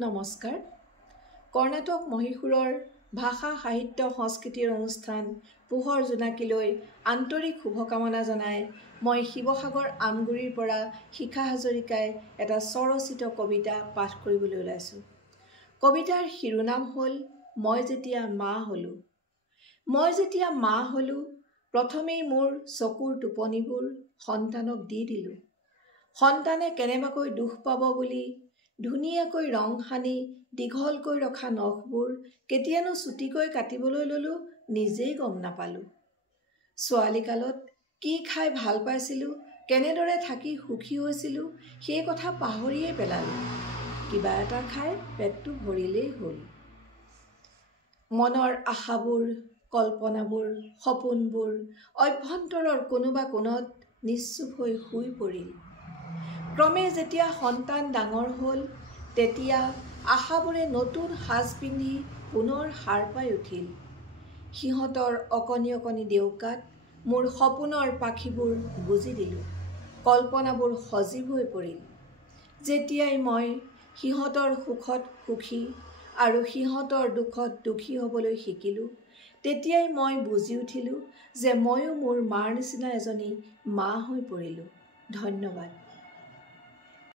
নমস্কাৰ। কৰ্ণাটক মহীশূৰৰ ভাষা সাহিত্য সংস্কৃতিৰ অনুষ্ঠান পোহৰ জোনাকীলৈ আন্তৰিক শুভকামনা জনাই মই শিৱসাগৰ আমগুৰিৰ পৰা শিখা হাজৰিকাই এটা স্বৰচিত কবিতা পাঠ কৰিবলৈ ওলাইছোঁ। কবিতাৰ শিৰোনাম হ'ল মই যেতিয়া মা হলো। মই যেতিয়া মা হলো, প্ৰথমেই মোৰ চকুৰ টোপনিবোৰ সন্তানক দি দিলোঁ। সন্তানে কেনেবাকৈ দুখ পাব বুলি ধুনীয়াকৈ ৰং সানি দীঘলকৈ ৰখা নখবোৰ কেতিয়ানো চুটিকৈ কাটিবলৈ ললো, নিজেই গম নাপালোঁ। ছোৱালীকালত কি খাই ভাল পাইছিলোঁ, কেনেদৰে থাকি সুখী হৈছিলোঁ, সেই কথা পাহৰিয়েই পেলালোঁ। কিবা এটা খাই পেটটো ভৰিলেই হ'ল। মনৰ আশাবোৰ, কল্পনাবোৰ, সপোনবোৰ অভ্যন্তৰৰ কোনোবা কোণত নিশ্চুপ হৈ শুই পৰিল। ক্ৰমে যেতিয়া সন্তান ডাঙৰ হ'ল, তেতিয়া আশাবোৰে নতুন সাজ পিন্ধি পুনৰ সাৰ পাই উঠিল। সিহঁতৰ অকণি অকণি ডেউকাত মোৰ সপোনৰ পাখিবোৰ বুজি দিলোঁ। কল্পনাবোৰ সজীৱ হৈ পৰিল। যেতিয়াই মই সিহঁতৰ সুখত সুখী আৰু সিহঁতৰ দুখত দুখী হ'বলৈ শিকিলোঁ, তেতিয়াই মই বুজি উঠিলোঁ যে ময়ো মোৰ মাৰ নিচিনা এজনী মা হৈ পৰিলোঁ। ধন্যবাদ।